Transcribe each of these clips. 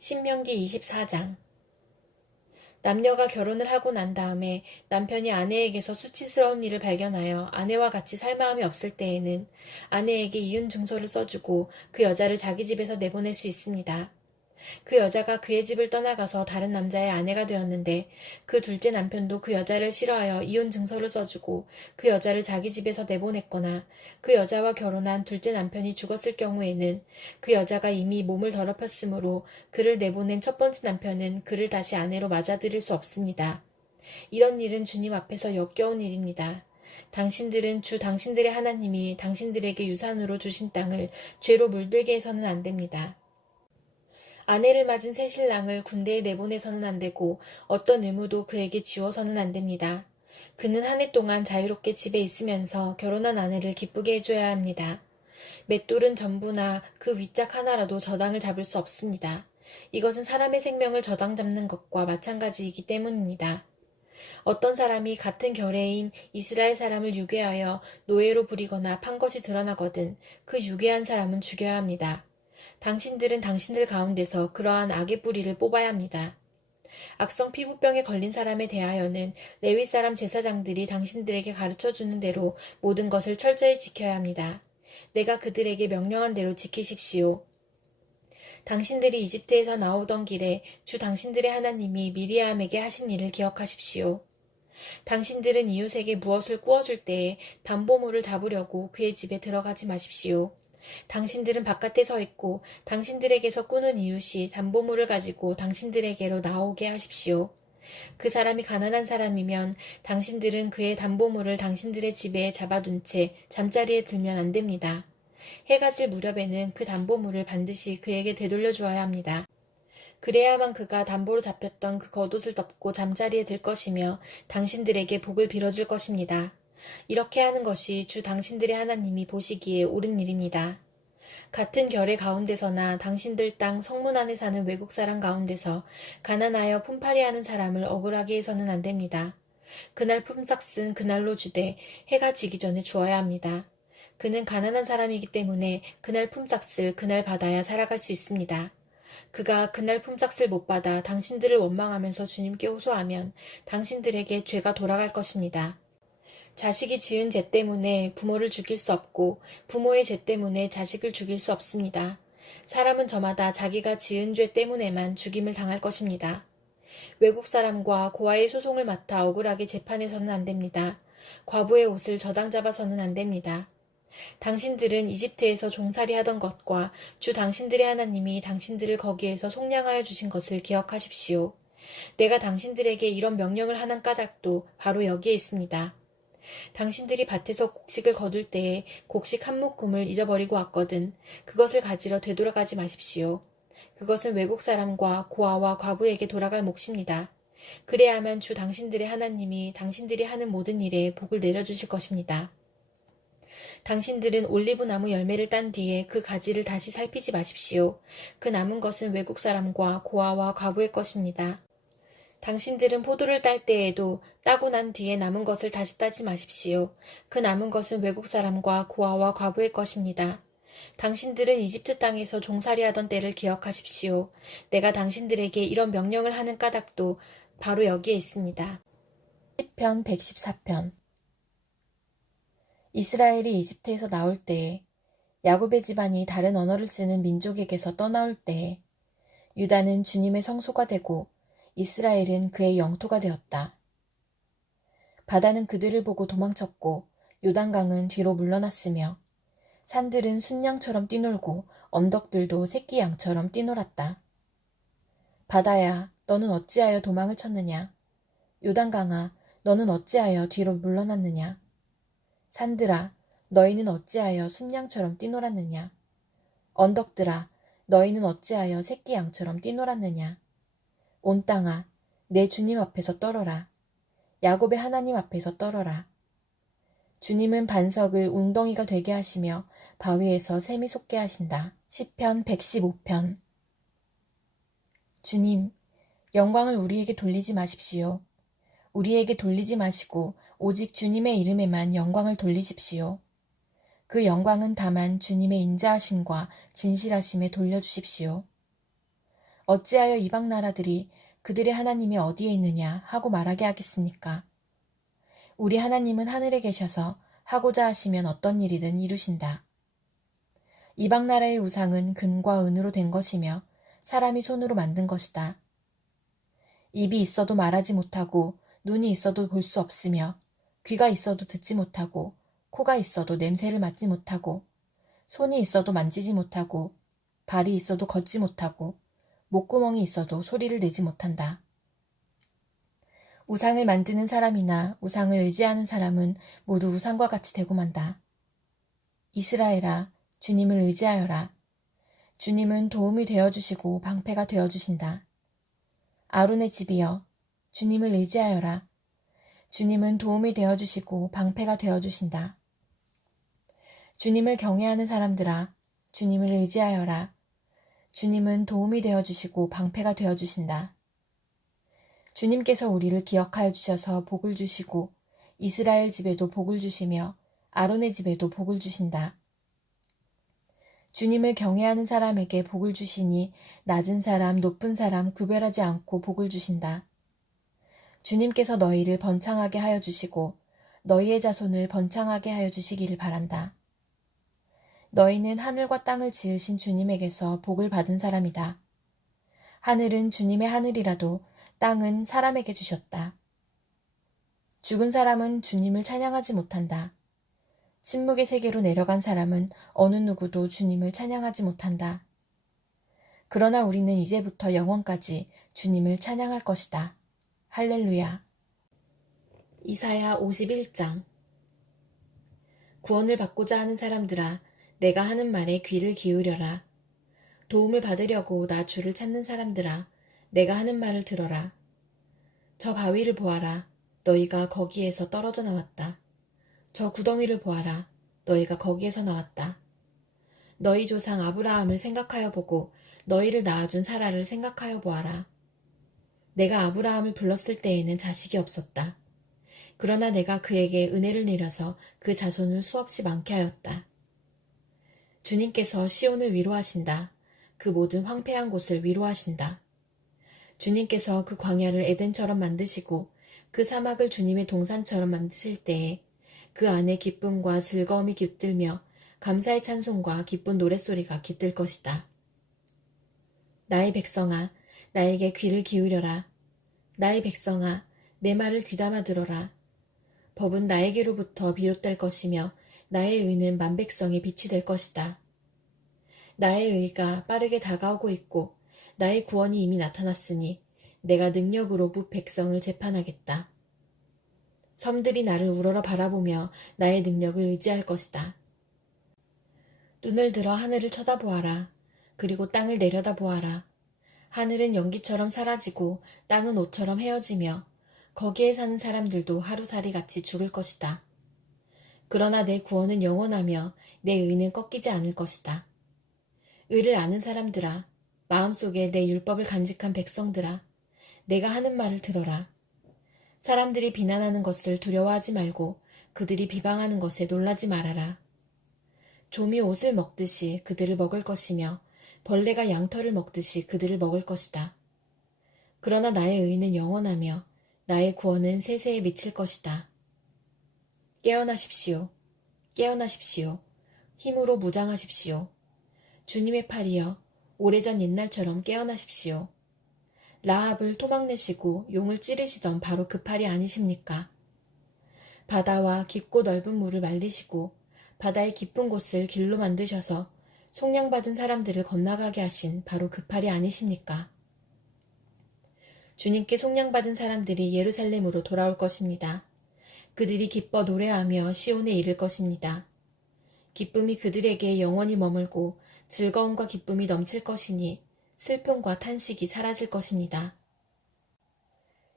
신명기 24장. 남녀가 결혼을 하고 난 다음에 남편이 아내에게서 수치스러운 일을 발견하여 아내와 같이 살 마음이 없을 때에는 아내에게 이혼 증서를 써주고 그 여자를 자기 집에서 내보낼 수 있습니다. 그 여자가 그의 집을 떠나가서 다른 남자의 아내가 되었는데 그 둘째 남편도 그 여자를 싫어하여 이혼 증서를 써주고 그 여자를 자기 집에서 내보냈거나 그 여자와 결혼한 둘째 남편이 죽었을 경우에는 그 여자가 이미 몸을 더럽혔으므로 그를 내보낸 첫 번째 남편은 그를 다시 아내로 맞아들일 수 없습니다. 이런 일은 주님 앞에서 역겨운 일입니다. 당신들은 주 당신들의 하나님이 당신들에게 유산으로 주신 땅을 죄로 물들게 해서는 안 됩니다. 아내를 맞은 새 신랑을 군대에 내보내서는 안 되고 어떤 의무도 그에게 지워서는 안 됩니다. 그는 한 해 동안 자유롭게 집에 있으면서 결혼한 아내를 기쁘게 해줘야 합니다. 맷돌은 전부나 그 윗짝 하나라도 저당을 잡을 수 없습니다. 이것은 사람의 생명을 저당 잡는 것과 마찬가지이기 때문입니다. 어떤 사람이 같은 결례인 이스라엘 사람을 유괴하여 노예로 부리거나 판 것이 드러나거든 그 유괴한 사람은 죽여야 합니다. 당신들은 당신들 가운데서 그러한 악의 뿌리를 뽑아야 합니다. 악성 피부병에 걸린 사람에 대하여는 레위 사람 제사장들이 당신들에게 가르쳐주는 대로 모든 것을 철저히 지켜야 합니다. 내가 그들에게 명령한 대로 지키십시오. 당신들이 이집트에서 나오던 길에 주 당신들의 하나님이 미리암에게 하신 일을 기억하십시오. 당신들은 이웃에게 무엇을 구워줄 때에 담보물을 잡으려고 그의 집에 들어가지 마십시오. 당신들은 바깥에 서 있고 당신들에게서 꾸는 이웃이 담보물을 가지고 당신들에게로 나오게 하십시오. 그 사람이 가난한 사람이면 당신들은 그의 담보물을 당신들의 집에 잡아둔 채 잠자리에 들면 안 됩니다. 해가 질 무렵에는 그 담보물을 반드시 그에게 되돌려 주어야 합니다. 그래야만 그가 담보로 잡혔던 그 겉옷을 덮고 잠자리에 들 것이며 당신들에게 복을 빌어줄 것입니다. 이렇게 하는 것이 주 당신들의 하나님이 보시기에 옳은 일입니다. 같은 결례 가운데서나 당신들 땅 성문 안에 사는 외국 사람 가운데서 가난하여 품팔이하는 사람을 억울하게 해서는 안 됩니다. 그날 품삯은 그날로 주되 해가 지기 전에 주어야 합니다. 그는 가난한 사람이기 때문에 그날 품삯을 그날 받아야 살아갈 수 있습니다. 그가 그날 품삯을 못 받아 당신들을 원망하면서 주님께 호소하면 당신들에게 죄가 돌아갈 것입니다. 자식이 지은 죄 때문에 부모를 죽일 수 없고 부모의 죄 때문에 자식을 죽일 수 없습니다. 사람은 저마다 자기가 지은 죄 때문에만 죽임을 당할 것입니다. 외국 사람과 고아의 소송을 맡아 억울하게 재판해서는 안 됩니다. 과부의 옷을 저당 잡아서는 안 됩니다. 당신들은 이집트에서 종살이 하던 것과 주 당신들의 하나님이 당신들을 거기에서 속량하여 주신 것을 기억하십시오. 내가 당신들에게 이런 명령을 하는 까닭도 바로 여기에 있습니다. 당신들이 밭에서 곡식을 거둘 때에 곡식 한 묶음을 잊어버리고 왔거든 그것을 가지러 되돌아가지 마십시오. 그것은 외국 사람과 고아와 과부에게 돌아갈 몫입니다. 그래야만 주 당신들의 하나님이 당신들이 하는 모든 일에 복을 내려주실 것입니다. 당신들은 올리브나무 열매를 딴 뒤에 그 가지를 다시 살피지 마십시오. 그 남은 것은 외국 사람과 고아와 과부의 것입니다. 당신들은 포도를 딸 때에도 따고 난 뒤에 남은 것을 다시 따지 마십시오. 그 남은 것은 외국 사람과 고아와 과부의 것입니다. 당신들은 이집트 땅에서 종살이하던 때를 기억하십시오. 내가 당신들에게 이런 명령을 하는 까닭도 바로 여기에 있습니다. 시편 114편. 이스라엘이 이집트에서 나올 때에 야곱의 집안이 다른 언어를 쓰는 민족에게서 떠나올 때에 유다는 주님의 성소가 되고 이스라엘은 그의 영토가 되었다. 바다는 그들을 보고 도망쳤고 요단강은 뒤로 물러났으며 산들은 순양처럼 뛰놀고 언덕들도 새끼 양처럼 뛰놀았다. 바다야, 너는 어찌하여 도망을 쳤느냐? 요단강아, 너는 어찌하여 뒤로 물러났느냐? 산들아, 너희는 어찌하여 순양처럼 뛰놀았느냐? 언덕들아, 너희는 어찌하여 새끼 양처럼 뛰놀았느냐? 온 땅아, 내 주님 앞에서 떨어라. 야곱의 하나님 앞에서 떨어라. 주님은 반석을 웅덩이가 되게 하시며 바위에서 샘이 솟게 하신다. 시편 115편. 주님, 영광을 우리에게 돌리지 마십시오. 우리에게 돌리지 마시고 오직 주님의 이름에만 영광을 돌리십시오. 그 영광은 다만 주님의 인자하심과 진실하심에 돌려주십시오. 어찌하여 이방 나라들이 그들의 하나님이 어디에 있느냐 하고 말하게 하겠습니까? 우리 하나님은 하늘에 계셔서 하고자 하시면 어떤 일이든 이루신다. 이방 나라의 우상은 금과 은으로 된 것이며 사람이 손으로 만든 것이다. 입이 있어도 말하지 못하고 눈이 있어도 볼 수 없으며 귀가 있어도 듣지 못하고 코가 있어도 냄새를 맡지 못하고 손이 있어도 만지지 못하고 발이 있어도 걷지 못하고 목구멍이 있어도 소리를 내지 못한다. 우상을 만드는 사람이나 우상을 의지하는 사람은 모두 우상과 같이 되고 만다. 이스라엘아, 주님을 의지하여라. 주님은 도움이 되어주시고 방패가 되어주신다. 아론의 집이여, 주님을 의지하여라. 주님은 도움이 되어주시고 방패가 되어주신다. 주님을 경외하는 사람들아, 주님을 의지하여라. 주님은 도움이 되어주시고 방패가 되어주신다. 주님께서 우리를 기억하여 주셔서 복을 주시고 이스라엘 집에도 복을 주시며 아론의 집에도 복을 주신다. 주님을 경외하는 사람에게 복을 주시니 낮은 사람, 높은 사람 구별하지 않고 복을 주신다. 주님께서 너희를 번창하게 하여 주시고 너희의 자손을 번창하게 하여 주시기를 바란다. 너희는 하늘과 땅을 지으신 주님에게서 복을 받은 사람이다. 하늘은 주님의 하늘이라도 땅은 사람에게 주셨다. 죽은 사람은 주님을 찬양하지 못한다. 침묵의 세계로 내려간 사람은 어느 누구도 주님을 찬양하지 못한다. 그러나 우리는 이제부터 영원까지 주님을 찬양할 것이다. 할렐루야. 이사야 51장. 구원을 받고자 하는 사람들아, 내가 하는 말에 귀를 기울여라. 도움을 받으려고 나 주를 찾는 사람들아, 내가 하는 말을 들어라. 저 바위를 보아라. 너희가 거기에서 떨어져 나왔다. 저 구덩이를 보아라. 너희가 거기에서 나왔다. 너희 조상 아브라함을 생각하여 보고 너희를 낳아준 사라를 생각하여 보아라. 내가 아브라함을 불렀을 때에는 자식이 없었다. 그러나 내가 그에게 은혜를 내려서 그 자손을 수없이 많게 하였다. 주님께서 시온을 위로하신다. 그 모든 황폐한 곳을 위로하신다. 주님께서 그 광야를 에덴처럼 만드시고 그 사막을 주님의 동산처럼 만드실 때에 그 안에 기쁨과 즐거움이 깃들며 감사의 찬송과 기쁜 노랫소리가 깃들 것이다. 나의 백성아, 나에게 귀를 기울여라. 나의 백성아, 내 말을 귀담아 들어라. 법은 나에게로부터 비롯될 것이며 나의 의는 만백성의 빛이 될 것이다. 나의 의가 빠르게 다가오고 있고 나의 구원이 이미 나타났으니 내가 능력으로 뭇 백성을 재판하겠다. 섬들이 나를 우러러 바라보며 나의 능력을 의지할 것이다. 눈을 들어 하늘을 쳐다보아라. 그리고 땅을 내려다보아라. 하늘은 연기처럼 사라지고 땅은 옷처럼 헤어지며 거기에 사는 사람들도 하루살이 같이 죽을 것이다. 그러나 내 구원은 영원하며 내 의는 꺾이지 않을 것이다. 의를 아는 사람들아, 마음속에 내 율법을 간직한 백성들아, 내가 하는 말을 들어라. 사람들이 비난하는 것을 두려워하지 말고 그들이 비방하는 것에 놀라지 말아라. 좀이 옷을 먹듯이 그들을 먹을 것이며 벌레가 양털을 먹듯이 그들을 먹을 것이다. 그러나 나의 의는 영원하며 나의 구원은 세세에 미칠 것이다. 깨어나십시오. 깨어나십시오. 힘으로 무장하십시오. 주님의 팔이여, 오래전 옛날처럼 깨어나십시오. 라합을 토막내시고 용을 찌르시던 바로 그 팔이 아니십니까? 바다와 깊고 넓은 물을 말리시고 바다의 깊은 곳을 길로 만드셔서 속량받은 사람들을 건너가게 하신 바로 그 팔이 아니십니까? 주님께 속량받은 사람들이 예루살렘으로 돌아올 것입니다. 그들이 기뻐 노래하며 시온에 이를 것입니다. 기쁨이 그들에게 영원히 머물고 즐거움과 기쁨이 넘칠 것이니 슬픔과 탄식이 사라질 것입니다.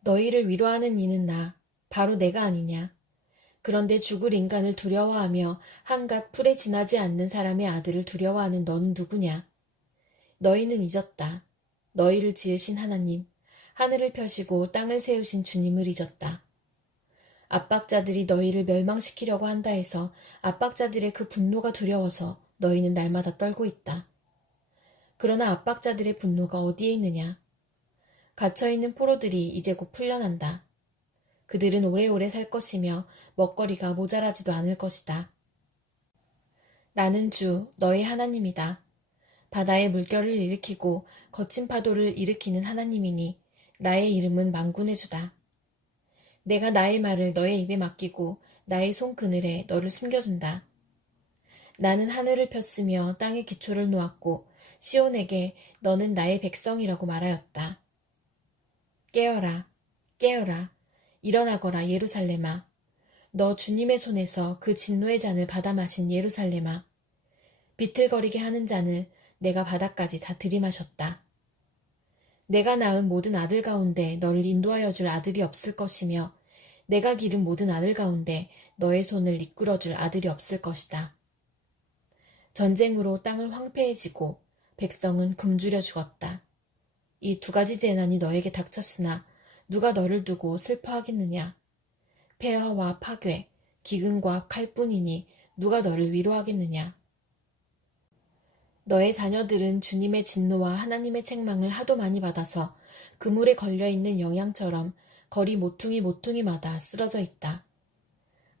너희를 위로하는 이는 나, 바로 내가 아니냐. 그런데 죽을 인간을 두려워하며 한갓 풀에 지나지 않는 사람의 아들을 두려워하는 너는 누구냐? 너희는 잊었다. 너희를 지으신 하나님, 하늘을 펴시고 땅을 세우신 주님을 잊었다. 압박자들이 너희를 멸망시키려고 한다 해서 압박자들의 그 분노가 두려워서 너희는 날마다 떨고 있다. 그러나 압박자들의 분노가 어디에 있느냐? 갇혀있는 포로들이 이제 곧 풀려난다. 그들은 오래오래 살 것이며 먹거리가 모자라지도 않을 것이다. 나는 주, 너의 하나님이다. 바다의 물결을 일으키고 거친 파도를 일으키는 하나님이니 나의 이름은 만군의 주다. 내가 나의 말을 너의 입에 맡기고 나의 손 그늘에 너를 숨겨준다. 나는 하늘을 폈으며 땅의 기초를 놓았고 시온에게 너는 나의 백성이라고 말하였다. 깨어라, 깨어라, 일어나거라 예루살렘아. 너 주님의 손에서 그 진노의 잔을 받아 마신 예루살렘아. 비틀거리게 하는 잔을 내가 바다까지 다 들이마셨다. 내가 낳은 모든 아들 가운데 너를 인도하여 줄 아들이 없을 것이며 내가 기른 모든 아들 가운데 너의 손을 이끌어 줄 아들이 없을 것이다. 전쟁으로 땅을 황폐해지고 백성은 굶주려 죽었다. 이 두 가지 재난이 너에게 닥쳤으나 누가 너를 두고 슬퍼하겠느냐. 폐허와 파괴, 기근과 칼뿐이니 누가 너를 위로하겠느냐. 너의 자녀들은 주님의 진노와 하나님의 책망을 하도 많이 받아서 그물에 걸려있는 영양처럼 거리 모퉁이마다 쓰러져 있다.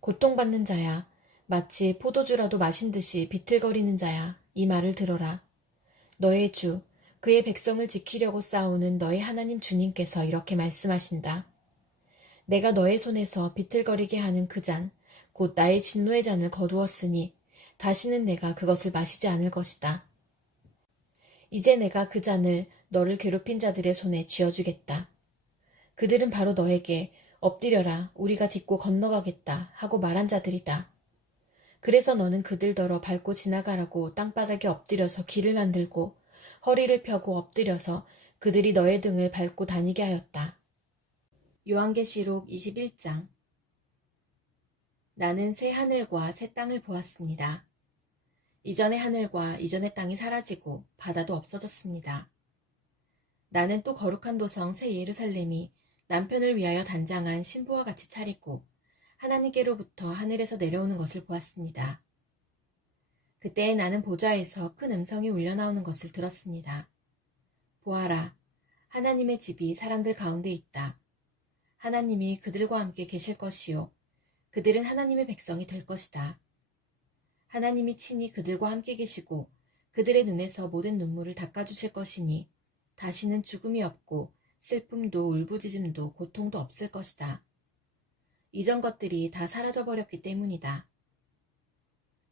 고통받는 자야, 마치 포도주라도 마신 듯이 비틀거리는 자야, 이 말을 들어라. 너의 주, 그의 백성을 지키려고 싸우는 너의 하나님 주님께서 이렇게 말씀하신다. 내가 너의 손에서 비틀거리게 하는 그 잔, 곧 나의 진노의 잔을 거두었으니 다시는 내가 그것을 마시지 않을 것이다. 이제 내가 그 잔을 너를 괴롭힌 자들의 손에 쥐어주겠다. 그들은 바로 너에게 엎드려라 우리가 딛고 건너가겠다 하고 말한 자들이다. 그래서 너는 그들더러 밟고 지나가라고 땅바닥에 엎드려서 길을 만들고 허리를 펴고 엎드려서 그들이 너의 등을 밟고 다니게 하였다. 요한계시록 21장. 나는 새 하늘과 새 땅을 보았습니다. 이전의 하늘과 이전의 땅이 사라지고 바다도 없어졌습니다. 나는 또 거룩한 도성 새 예루살렘이 남편을 위하여 단장한 신부와 같이 차리고 하나님께로부터 하늘에서 내려오는 것을 보았습니다. 그때 나는 보좌에서 큰 음성이 울려나오는 것을 들었습니다. 보아라, 하나님의 집이 사람들 가운데 있다. 하나님이 그들과 함께 계실 것이요. 그들은 하나님의 백성이 될 것이다. 하나님이 친히 그들과 함께 계시고 그들의 눈에서 모든 눈물을 닦아주실 것이니 다시는 죽음이 없고 슬픔도 울부짖음도 고통도 없을 것이다. 이전 것들이 다 사라져버렸기 때문이다.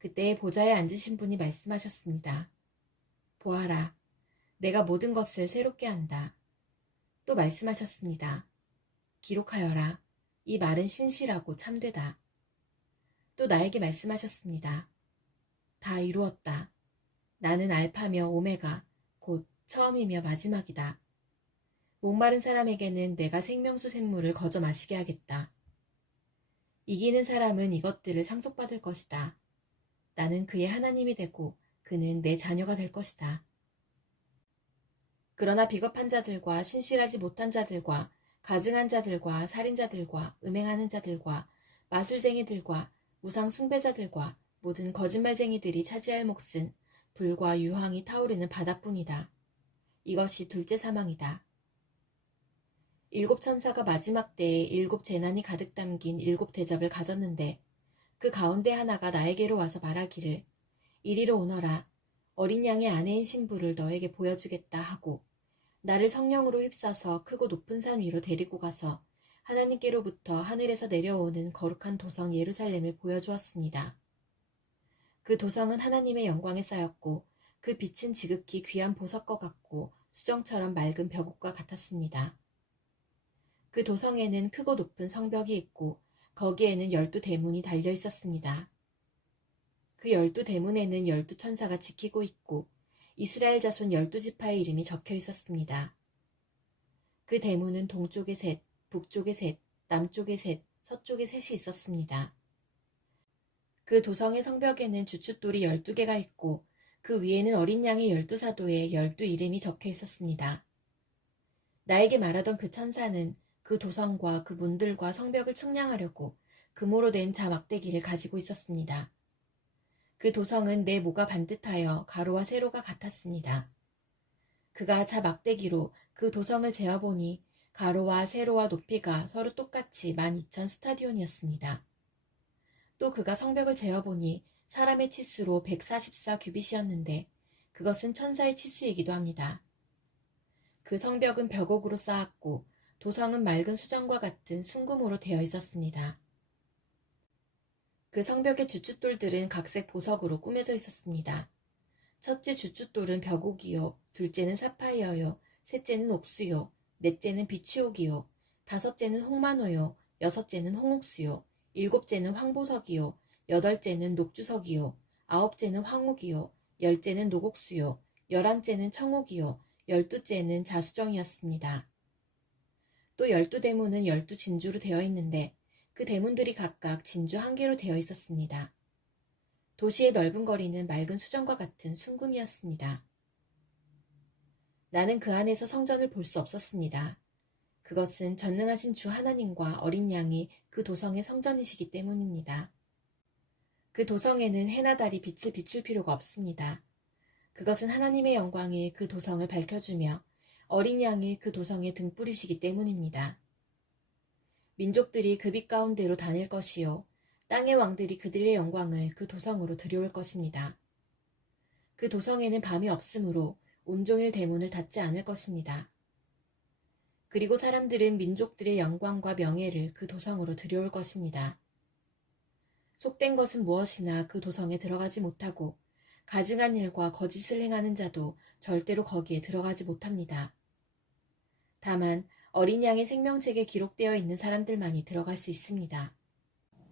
그때 보좌에 앉으신 분이 말씀하셨습니다. 보아라, 내가 모든 것을 새롭게 한다. 또 말씀하셨습니다. 기록하여라. 이 말은 신실하고 참되다. 또 나에게 말씀하셨습니다. 다 이루었다. 나는 알파며 오메가, 곧 처음이며 마지막이다. 목마른 사람에게는 내가 생명수 샘물을 거저 마시게 하겠다. 이기는 사람은 이것들을 상속받을 것이다. 나는 그의 하나님이 되고 그는 내 자녀가 될 것이다. 그러나 비겁한 자들과 신실하지 못한 자들과 가증한 자들과 살인자들과 음행하는 자들과 마술쟁이들과 우상 숭배자들과 모든 거짓말쟁이들이 차지할 몫은 불과 유황이 타오르는 바다뿐이다. 이것이 둘째 사망이다. 일곱 천사가 마지막 때에 일곱 재난이 가득 담긴 일곱 대접을 가졌는데 그 가운데 하나가 나에게로 와서 말하기를 이리로 오너라. 어린 양의 아내인 신부를 너에게 보여주겠다 하고 나를 성령으로 휩싸서 크고 높은 산 위로 데리고 가서 하나님께로부터 하늘에서 내려오는 거룩한 도성 예루살렘을 보여주었습니다. 그 도성은 하나님의 영광에 쌓였고 그 빛은 지극히 귀한 보석과 같고 수정처럼 맑은 벽옥과 같았습니다. 그 도성에는 크고 높은 성벽이 있고 거기에는 12대문이 달려 있었습니다. 그 12대문에는 12천사가 지키고 있고 이스라엘 자손 12지파의 이름이 적혀 있었습니다. 그 대문은 동쪽에 셋, 북쪽에 셋, 남쪽에 셋, 서쪽에 셋이 있었습니다. 그 도성의 성벽에는 주춧돌이 12개가 있고 그 위에는 어린 양의 12사도의 12 이름이 적혀 있었습니다. 나에게 말하던 그 천사는 그 도성과 그 문들과 성벽을 측량하려고 금으로 된 자막대기를 가지고 있었습니다. 그 도성은 내 모가 반듯하여 가로와 세로가 같았습니다. 그가 자 막대기로 그 도성을 재어보니 가로와 세로와 높이가 서로 똑같이 12,000 스타디온이었습니다. 또 그가 성벽을 재어보니 사람의 치수로 144 규빗이었는데 그것은 천사의 치수이기도 합니다. 그 성벽은 벽옥으로 쌓았고 도성은 맑은 수정과 같은 순금으로 되어 있었습니다. 그 성벽의 주춧돌들은 각색 보석으로 꾸며져 있었습니다. 첫째 주춧돌은 벽옥이요, 둘째는 사파이어요, 셋째는 옥수요, 넷째는 비취옥이요, 다섯째는 홍만호요, 여섯째는 홍옥수요, 일곱째는 황보석이요, 여덟째는 녹주석이요, 아홉째는 황옥이요, 열째는 녹옥수요, 열한째는 청옥이요, 열두째는 자수정이었습니다. 또 12대문은 12진주로 되어 있는데 그 대문들이 각각 진주 한 개로 되어 있었습니다. 도시의 넓은 거리는 맑은 수정과 같은 순금이었습니다. 나는 그 안에서 성전을 볼 수 없었습니다. 그것은 전능하신 주 하나님과 어린 양이 그 도성의 성전이시기 때문입니다. 그 도성에는 해나 달이 빛을 비출 필요가 없습니다. 그것은 하나님의 영광이 그 도성을 밝혀주며 어린 양이 그 도성의 등불이시기 때문입니다. 민족들이 그 빛 가운데로 다닐 것이요 땅의 왕들이 그들의 영광을 그 도성으로 들여올 것입니다. 그 도성에는 밤이 없으므로 온종일 대문을 닫지 않을 것입니다. 그리고 사람들은 민족들의 영광과 명예를 그 도성으로 들여올 것입니다. 속된 것은 무엇이나 그 도성에 들어가지 못하고 가증한 일과 거짓을 행하는 자도 절대로 거기에 들어가지 못합니다. 다만 어린 양의 생명책에 기록되어 있는 사람들만이 들어갈 수 있습니다.